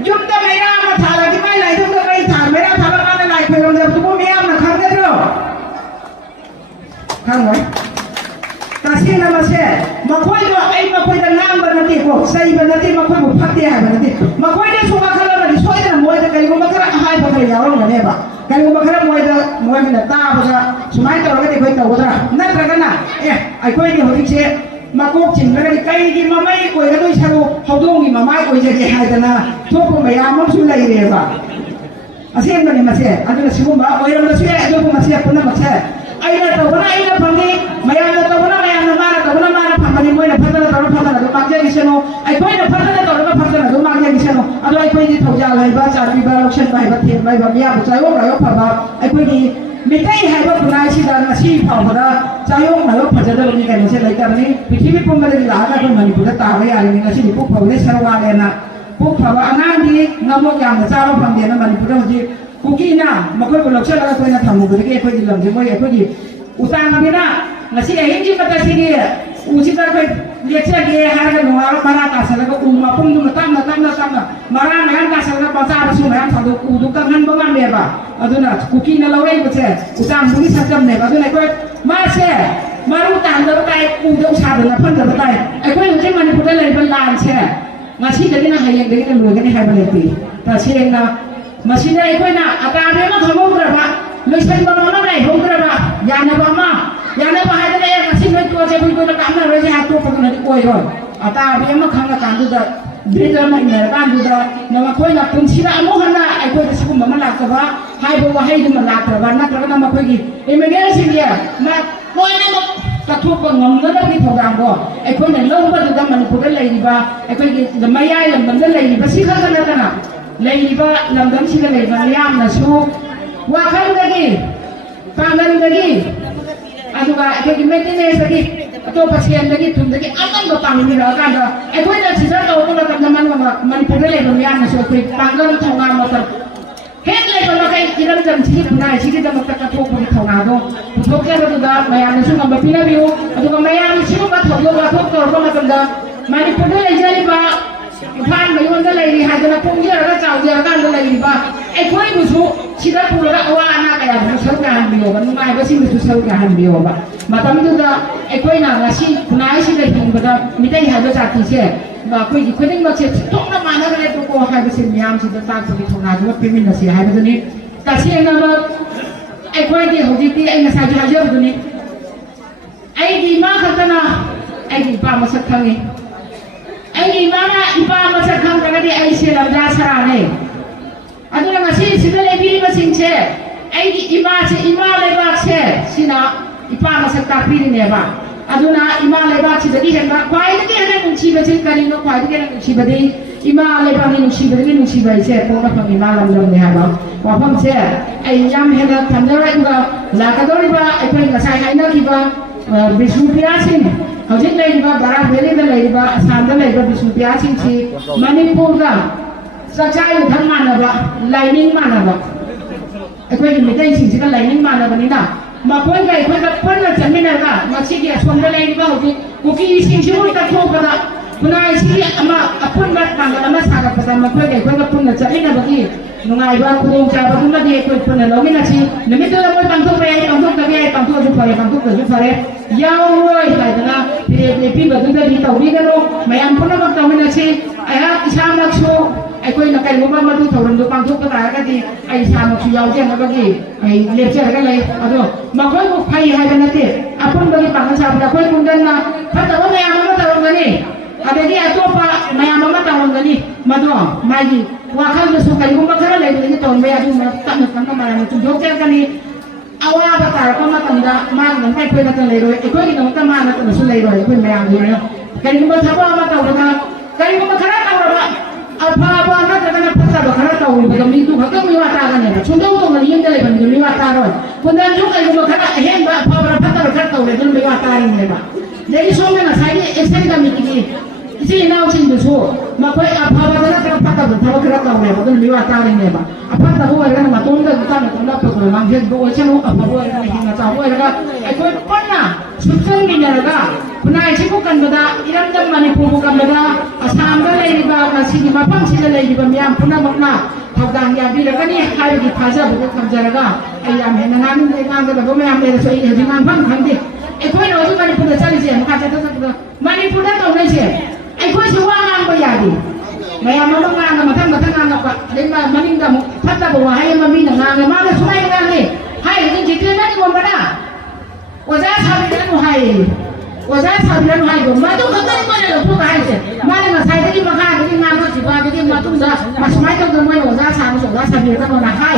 ยุ่งแต่ไม่ได้มาถ่ายอะไรที่ไม่ไหลยุ่งแต่ไม่ถ่ายไม่ได้ถ่ายแล้วกันไหนคุยลำเดิมทุกคนไม่เอานะครั้งเดียวครั้งไหนKasih nama saya, makoi tu, makoi dah ngam bernati ko, saya bernati makoi buat dia bernati. Makoi dia suka kalau beri soal dia muai dah kali gua makara hai pakai jauh mana ba. Kali gua makara muai mana ta apa semai tu orang dia koi tahu dah. Nak terkan na, koi ni hoki saya, makoi cing mereka kai di mamai koi kalau isaru, haudong di mamai koi jadi hai dah na, tu pun bayar mam sulah ini ba. Asyik mana masih, ada semua ba, koi orang masih, ada pun masih apa nama masih. Aina tahu na aina panggil, mayang tahu na mana pamani mo na phatana do magja giseno ai koi na phatana do magja giseno ado ai koi ni thauja lai ba char bi ba lokshan bai ba the bai ba mia ba chayo ra yo pha ba ai koi ni mitai hai ba punai si da na si pha ba chayo na yo phaja da ni kai se lai ka ni prithvi pum ba ni la ka ko mani pu da ta ba ya ni na si pu pha le sarwa le na pu pha ba anang ni ngamok yang na cha ro phang de na mani pu da ji kuki na makoi ko lokshan la koi na thamu ba ke koi ni lam ji moi ai koi ni utang ni na nasi ayam je kata sini uji tak kau lihat saja harga luar marah kasar lagi umma pun tu tam marah nahan kasar lagi pasar asu nahan satu udukan han bangan dia ba aduna kuki na lawai baca utang buli sajam ne aduna kau masih maru utang dah betai uduk sadar lah pun dah betai kau uji mana pun dah lagi belan saya nasi jadi nak hayang jadi nak luar jadi hayang lebih แต่เชียงนะมาชินได้ค่อยนะอาการเรื่องของมุกระบะเลยเช่นบางวันอะไรมุกระบะยานาบางมายานาบางให้ได้มาชินเป็นตัวเจ้าเป็นตัวการนั่นเลยจะหาตัวปกติกล้วยรอยอาตาเรื่องมาขังอาการดูดเดี๋ยวมันเหนื่อยบ้านดูดนมาค่อยนับเป็นชีวิตมุขนะไอ้ค่อยจะสุขุมมันหลักแต่ว่าให้บอกว่าให้ดูมันหลักแต่ว่านักแล้วก็นำมาค่อยกินไอ้เมื่อกี้สิ่งเดียวมาค่อยนะมากระทบกับงงแล้วก็มีผลดังบ่ไอ้คนเนี่ยเริ่มว่าดูดมันพูดอะไรดีบ้าไอ้ค่อยกินจะไม่ย้ายลำดับอะไรดีบ้าสิ่งข้างนั้นนะเลยดีบ้าลำดับสิ่งอะไรบ้ายามนะชูว่าใครlagi pangan lagi atau kayak gimana lagi atau pasien lagi tuh lagi aman lo pangan ni lah kan aku dah cerita tahu tu lah teman-teman manipulasi lagi berian masuk ke pangan thonga motor head lagi kalau kayak kita macam sikit punai sikit dah motor katuk pun thonga tu betul ke betul dah maya nasi ngambil pina biu atau maya nasi ngambil thonga katuk tu orang macam dah manipulasi jadi bahผ่านไปวันนั้นเลยหายไปแล้วพวกเยอะแล้วเจ้าเดียวกันเลยบ้าไอ้คนที่รู้ชีวิตผู้ละว่าน่าแก่ผู้ชาวงานเดียวมันไม่ก็สิ่งที่ผู้ชาวงานเดียวบ้ามาทำให้ดูว่าไอ้คนนั้นสิคุณนายสิได้ยินบ้าไม่ได้หายไปจากที่เช่บ้าคนที่คนนี้มาเช่ทุกน้ำมันอะไรตัวก็หายไปสิ่งยามสิจะตั้งสิ่งที่ทำงานว่าเป็นมินสิหายไปตรงนี้แต่เช่นนั้นบ้าไอ้คนที่เขาที่ไอ้เงินใส่จะหายเยอะตรงนี้ไอ้ดีมากขนาดไอ้ดีป้ามาสักครั้งนี้ไอ้ดีมานะอีป้ามาสักครั้งแต่ก็ที่ไอ้เสียลำดาสระเนี่ยอันนั้นก็สิ่งสิ่งเลยพี่มาสิ่งเช่ไอ้อีมาเช่อีมาเลยบ้าเช่สินะอีป้ามาสักตาพี่เนี่ยบ้าอันนั้นอีมาเลยบ้าเช่แต่ที่เห็นบ้าควายที่เห็นนุ่งชีบเช่กันนี่น้องควายที่เห็นนุ่งชีบดีอีมาเลยบ้านี่นุ่งชีบดีนุ่งชีบเช่พวกเราฟังอีมาลำดาเนี่ยบ้าว่าฟังเช่ไอ้ยามเห็นทำได้ไรบ้าหลักก็ได้บ้าไอ้เพื่อนก็ใช้ให้นักบ้าบิสุพิอาชินเขาจะเลยบ้าบาราเวลีได้เลยบ้าสามได้เลยบ้าบิสุพิอาชินที่มันนี่พูดกันสักใจอยู่ทั้งมันนะบ้าไลนิ่งมันนะบ้าไอ้คนที่ไม่ได้สิ่งที่ก็ไลนิ่งมันนะบ้านี่นะมาคนใหญ่คนละคนละจะไม่ได้บ้ามาชี้เดียชมได้เลยบ้าโอเคสิ่งที่มันจะโชว์บ้าคุณนายชี้มาคนมาต่างกันมาสักกับมาคนใหญ่คนละคนละจะไม่ได้บ้าที่น้องไอ้บ้าคุณองค์ชายบ้าคุณมาดีคนละเราไม่น่าชี้เนี่ยไม่ต้องเราไม่ต้องทุกไปต้องทุกตะเกียบต้องทุกจุดไฟต้องทุกจุดไฟยาวเลยแต่ละพี่แบบนั้นดีต่อวิ่งกันลงไม่อันคนละคนต้องไม่น่าชี้ไอ้ฮะอิชามักชูไอ้คนนักการเมืองมาดูถอนดูปังทุกตาก็ดีไอ้ชามักชูยาวเจ้าก็ดีไอ้เลี้ยงเจ้าก็เลยเอาดูมาคนพวกใครให้กันนะที่อาคนบริปังชาบคนคนเดินมาถ้าแต่ว่าไม่เอามาแต่วันนี้ada dia tu apa maya mama tahun kali madu magi wakal besok kali kumpa kara lagi ni tahun maya tu tak nak kan mana tu jogja kali awal apa kau mah tanda mang nanti kau nak lagi roi kau ni nak mana tu nak lagi roi kau maya ni kali kumpa siapa apa tahun kan kali kumpa kara tahun apa nak nak pasal kara tahun betul ni tu kau mi wata kan ya cuma tu ngali yang dah lepas mi wata roi kemudian juga kali kumpa kara hemba apa pasal kara tahun itu mi wata ni lepas jadi soalnya saya esok kami ini isi nau sing beso makai apa bagaimana kalau patah bertawa kira tahu ya betul liwat tahu ini ba apa tahu orang matong dah kita nak tunda perlu mangkir dua cenu apa boleh orang hingga tahu orang ekor pernah sukses ni jaga pernah isi bukan benda iram dan manipur bukan benda asam dah lagi ba nasi di mapang sih lagi ba miam pernah makna thogdang ya bila kan ni hari di fajar betul kerja jaga ayam hendak ngamin dengan kita bawa miam dari so ini jangan bang kandi ekor itu tu manipur dah cari sih muka cakap cakap manipur dah tahu ni sihไอ้คนชื่อว่างานก็อยากดีไม่เอามาต้องงานกันมาทั้งงานกับเด็กมานิ่งกับพัฒนาบอกว่าให้มันมีหนังงานกันมาเลยช่วยงานนี่ให้จริงๆนั่นคนบ้าว่าจะทำยังไงให้ว่าจะทำยังไงก็มาต้องทำได้ก็ได้หรอกพวกให้เสร็จมาเลยมาใส่ที่มาฆ่าที่งานก็สิบวันที่มาต้องจะมาสมัยต้องทำไมว่าจะทำส่งว่าทำเยอะก็มาให้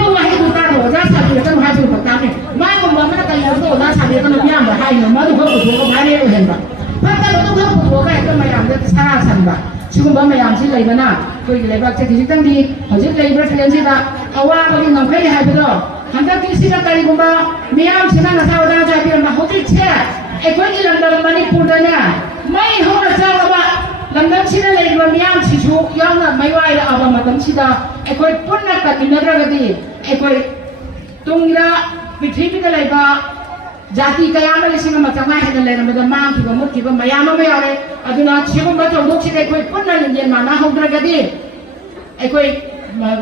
พวกให้ดูตาว่าจะทำเยอะก็มาให้ดูปากกาเนี่ยมาคนบ้าไม่ได้กันเยอะก็ว่าทำเยอะก็มาเยี่ยมมาให้เนี่ยมาดูเขาปวดหัวก็มาเรียกเห็นป่ะPada betul kan putwa kan itu mayam dia salah sanba. Cukup mayam sih lagi mana? Kau lebar cek di tang di, hujung lebar kalian sih tak. Awal kali ngampai hai betul. Hendak kisi tak kali kumpa mayam sih nak tahu dah jadi orang hujung cek. Kau ni London Manipur danya. Mai hora jauh apa? London sih lagi mayam sih cu yang nak mai wai apa macam sih dah. Kau pun nak kat negara gadi. Kau tunggu pitri pitri lebar. Jati kaya mana sih nama macam mana leh nama demam tiba mut tiba mayam apa ya le, aduna siapa macam dok sih kau pun nak yang mana hong terjadi, kau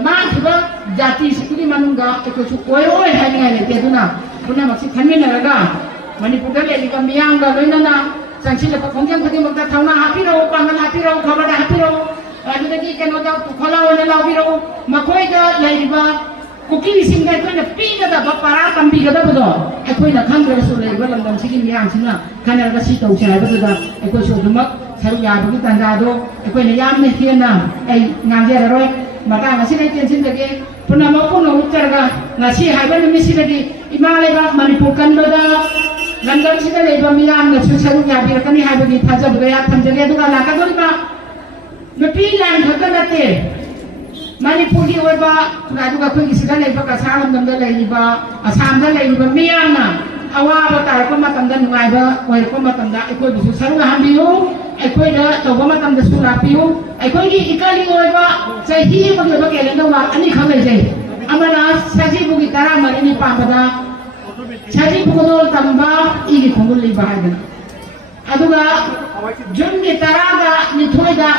mang tiba jati sekali manungga, kau cukup oi hai ni le tiada na, pun masih kami neraga, Manipur dah le jika mayam dah loy nana, sanksi lepas konjang kau macam tahu na happy ro, pangan happy ro, khabar happy ro, ꯑꯗꯨꯗꯒꯤ ꯀꯩꯅꯣꯗ ꯈꯣꯜꯂꯥꯎ ꯑꯣꯏꯅ ꯂꯥꯎꯕꯤꯔꯛꯎ ꯃꯈꯣꯏꯗ ꯂꯩꯔꯤꯕ ꯀꯨꯀꯤꯁꯤꯡꯗ ꯑꯩꯈꯣꯏꯅ ꯄꯤꯒꯗꯕ ꯄꯔꯥ ꯇꯝꯕꯤꯒꯗꯕꯗꯣ ꯑꯩꯈꯣꯏꯅ ꯈꯪꯗ꯭ꯔꯒꯁꯨ ꯂꯩꯔꯤꯕ ꯂꯝꯗꯝꯁꯤꯒꯤ ꯃꯤꯌꯥꯝꯁꯤꯅ ꯈꯟꯅꯔꯒ ꯁꯤ ꯇꯧꯁꯦ ꯍꯥꯏꯕꯗꯨꯗ ꯑꯩꯈꯣꯏꯁꯨ ꯑꯗꯨꯃꯛ ꯁꯔꯨꯛ ꯌꯥꯕꯒꯤ ꯇꯥꯟꯖꯥꯗꯣ ꯑꯩꯈꯣꯏꯅ ꯌꯥꯝꯅ ꯍꯦꯟꯅ ꯑꯩ ꯉꯥꯡꯖꯔꯔꯣꯏ ꯃꯇꯥꯡ ꯑꯁꯤꯗ ꯑꯩ ꯇꯦꯟꯁꯤꯟꯖꯒꯦ ꯄꯨꯝꯅꯃꯛ ꯄꯨꯟꯅ ꯎꯠꯆꯔꯒ ꯉꯁꯤ ꯍꯥꯏꯕ ꯅꯨꯃꯤꯠꯁꯤꯗꯗꯤ ꯏꯃꯥ ꯂꯩꯕꯥꯛ ꯃꯅꯤꯄꯨꯔ ꯀꯟꯕꯗ ꯂꯝꯗꯝꯁꯤꯗ ꯂꯩꯕ ꯃꯤꯌꯥꯝꯅꯁꯨ ꯁꯔꯨꯛ ꯌꯥꯕꯤꯔꯛꯀꯅꯤ ꯍꯥꯏꯕꯒꯤ ꯊꯥꯖꯕꯗ ꯌꯥꯝ ꯊꯝꯖꯒꯦ ꯑꯗꯨꯒ ꯂꯥꯛꯀꯗꯧꯔꯤꯕ ꯅꯨꯄꯤ ꯂꯥꯟ ꯈꯛꯇ ꯅꯠꯇꯦ ꯃꯅꯤꯄꯨꯔꯒꯤ ꯑꯣꯏꯕ ꯑꯗꯨꯒ ꯑꯩꯈꯣꯏꯒꯤ ꯁꯤꯗ ꯂꯩꯕ ꯀꯁꯥꯔ ꯂꯝꯗꯝꯗ ꯂꯩꯔꯤꯕ ꯑꯁꯥꯝꯗ ꯂꯩꯔꯤꯕ ꯃꯤꯌꯥꯝꯅ ꯑꯋꯥꯕ ꯇꯥꯔꯛꯄ ꯃꯇꯝꯗ ꯅꯨꯡꯉꯥꯏꯕ ꯑꯣꯏꯔꯛꯄ ꯃꯇꯝꯗ ꯑꯩꯈꯣꯏꯕꯨꯁꯨ ꯁꯔꯨꯛ ꯌꯥꯍꯟꯕꯤꯌꯨ ꯑꯩꯈꯣꯏꯗ ꯇꯧꯕ ꯃꯇꯝꯗꯁꯨ ꯂꯥꯛꯄꯤꯌꯨ ꯑꯩꯈꯣꯏꯒꯤ ꯏꯀꯥꯏꯒꯤ ꯑꯣꯏꯕ ꯆꯍꯤ ꯑꯃꯒꯤ ꯑꯣꯏꯕ ꯀꯦꯂꯦꯟꯗꯔ ꯋꯥꯔ ꯑꯅꯤꯈꯛ ꯂꯩꯖꯩ ꯑꯃꯅ ꯁꯖꯤꯕꯨꯒꯤ 14ꯅꯤ ꯄꯥꯟꯕꯗ ꯁꯖꯤꯕꯨ ꯈꯨꯗꯣꯜ ꯇꯝꯕ ꯏꯒꯤ ꯈꯣꯡꯒꯨꯜ ꯂꯤꯕ ꯍꯥꯏꯗꯅ ꯑꯗꯨꯒ ꯖꯨꯟꯒꯤ 12ꯗ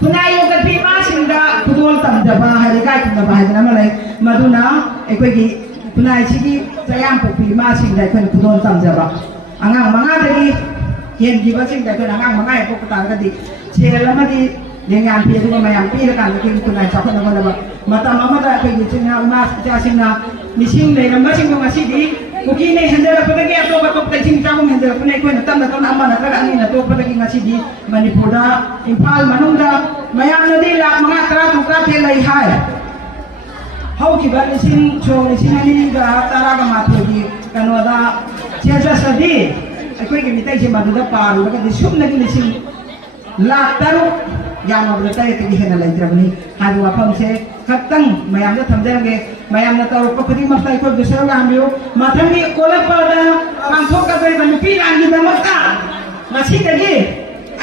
ꯈꯨꯟꯅꯥꯏ ꯌꯣꯛꯈꯠꯄꯤ ꯏꯃꯥꯁꯤꯡꯗ ꯈꯨꯗꯣꯜ ꯇꯝꯖꯕ ꯂꯩꯀꯥꯏ ꯈꯨꯟꯗꯕ ꯍꯥꯏꯗꯅ ꯑꯃ ꯂꯩ ꯃꯗꯨꯅ ꯑꯩꯈꯣꯏꯒꯤ ꯈꯨꯟꯅꯥꯏꯁꯤꯒꯤ ꯆꯌꯥꯝ ꯄꯣꯛꯄꯤ ꯏꯃꯥꯁꯤꯡꯗ ꯑꯩꯈꯣꯏꯅ ꯈꯨꯗꯣꯜ ꯇꯝꯖꯕ ꯑꯉꯥꯡ 5ꯗꯒꯤ ꯍꯦꯟꯈꯤꯕꯁꯤꯡꯗ ꯑꯩꯈꯣꯏꯅ ꯑꯉꯥꯡ 5 ꯍꯦꯛ ꯄꯣꯛꯄ ꯇꯥꯔꯒꯗꯤ ꯁꯦꯜ ꯑꯃꯗꯤ ꯌꯦꯡꯌꯥꯟ ꯄꯤ ꯑꯗꯨꯒ ꯃꯌꯥꯝ ꯄꯤꯔꯀꯥꯟꯗ ꯑꯩꯈꯣꯏꯒꯤ ꯈꯨꯟꯅꯥꯏ ꯆꯥꯎꯈꯠꯅꯕ ꯃꯇꯝ ꯑꯃꯗ ꯑꯩꯈꯣꯏꯒꯤ ꯏꯆꯤꯟ ꯏꯅꯥ ꯏꯆꯥꯁꯤꯡꯅ ꯃꯤꯁꯤꯡ ꯂꯩꯔꯝꯕꯁꯤꯡꯗꯣ ꯉꯁꯤꯗꯤ ꯀꯨꯀꯤꯅ ꯍꯦꯟꯖꯜꯂꯛꯄꯗꯒꯤ ꯑꯇꯣꯞ ꯑꯇꯣꯞꯄ ꯏꯁꯤꯡ ꯆꯥꯐꯝ ꯍꯦꯟꯖꯜꯂꯛꯄꯅ ꯑꯩꯈꯣꯏꯅ ꯇꯞꯅ ꯇꯞꯅ ꯑꯃ ꯅꯠꯇ꯭ꯔꯒ ꯑꯅꯤꯅ ꯇꯣꯛꯄꯗꯒꯤ ꯉꯁꯤꯗꯤ ꯃꯅꯤꯄꯨꯔꯗ ꯏꯝꯐꯥꯜ ꯃꯅꯨꯡꯗ ꯃꯌꯥꯝꯅꯗꯤ ꯂꯥꯛ 5 10 13 ꯂꯩ ꯍꯥꯏ ꯍꯧꯈꯤꯕ ꯁꯣꯛ 2012ꯒꯤ ꯀꯩꯅꯣꯗ ꯁꯦꯟꯁꯁꯇꯗꯤ ꯑꯩꯈꯣꯏꯒꯤ ꯃꯤꯇꯩꯁꯦ ꯃꯗꯨꯗ ꯄꯥꯔꯨꯔꯒꯗꯤ ꯁꯨꯞꯅꯒꯤ lakh 3 ꯌꯥꯝꯅꯕꯗ 8ꯇꯒꯤ ꯍꯦꯟꯅ ꯂꯩꯇ꯭ꯔꯕꯅꯤ ꯍꯥꯏꯕ ꯋꯥꯐꯝꯁꯦ ꯈꯛꯇꯪ ꯃꯌꯥꯝꯗ ꯊꯝꯖꯔꯒꯦ ꯃꯌꯥꯝꯅ ꯇꯧꯔꯛꯄ ꯈꯨꯗꯤꯡꯃꯛꯇ ꯑꯩꯈꯣꯏꯕꯨ ꯁꯔꯨꯛ ꯌꯥꯍꯟꯕꯤꯌꯨ ꯃꯊꯪꯒꯤ ꯑꯣꯜꯂꯛꯄꯗ ꯄꯥꯡꯊꯣꯛꯀꯗꯧꯔꯤꯕ ꯅꯨꯄꯤ ꯂꯥꯟꯒꯤꯗꯃꯛꯇ ꯉꯁꯤꯗꯒꯤ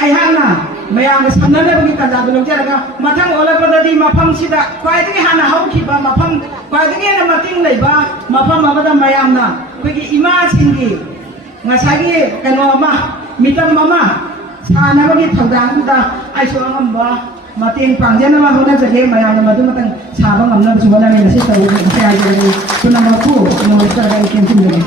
ꯑꯩꯍꯥꯛꯅ ꯃꯌꯥꯝꯒ ꯁꯝꯅꯅꯕꯒꯤ ꯇꯥꯟꯖꯥꯗꯨ ꯂꯧꯖꯔꯒ ꯃꯊꯪ ꯑꯣꯜꯂꯛꯄꯗꯗꯤ ꯃꯐꯝꯁꯤꯗ ꯈ꯭ꯋꯥꯏꯗꯒꯤ ꯍꯥꯟꯅ ꯍꯧꯈꯤꯕ ꯃꯐꯝ ꯈ꯭ꯋꯥꯏꯗꯒꯤ ꯍꯦꯟꯅ ꯃꯇꯤꯡ ꯂꯩꯕ ꯃꯐꯝ ꯑꯃꯗ ꯃꯌꯥꯝꯅ ꯑꯩꯈꯣꯏꯒꯤ ꯏꯃꯥꯁꯤꯡꯒꯤ ꯉꯁꯥꯏꯒꯤ ꯀꯩꯅꯣ ꯑꯃ ꯃꯤꯇꯝ ꯑꯃ ꯁꯥꯟꯅꯕꯒꯤ ꯊꯧꯗꯥꯡꯗꯨꯗ ꯑꯩꯁꯨ ꯑꯉꯝꯕ ꯃꯇꯦꯡ ꯄꯥꯡꯖꯅꯕ ꯍꯣꯠꯅꯖꯒꯦ ꯃꯌꯥꯝꯅ ꯃꯗꯨꯃꯇꯪ ꯁꯥꯕ ꯉꯝꯅꯕꯁꯨ ꯍꯣꯠꯅꯃꯤꯟꯅꯁꯤ ꯇꯧꯕ ꯍꯥꯏꯖꯕꯅꯤ ꯄꯨꯝꯅꯃꯛꯄꯨ ꯅꯣꯡꯃꯗ ꯑꯩ ꯇꯦꯟꯁꯤꯟꯖꯒꯦ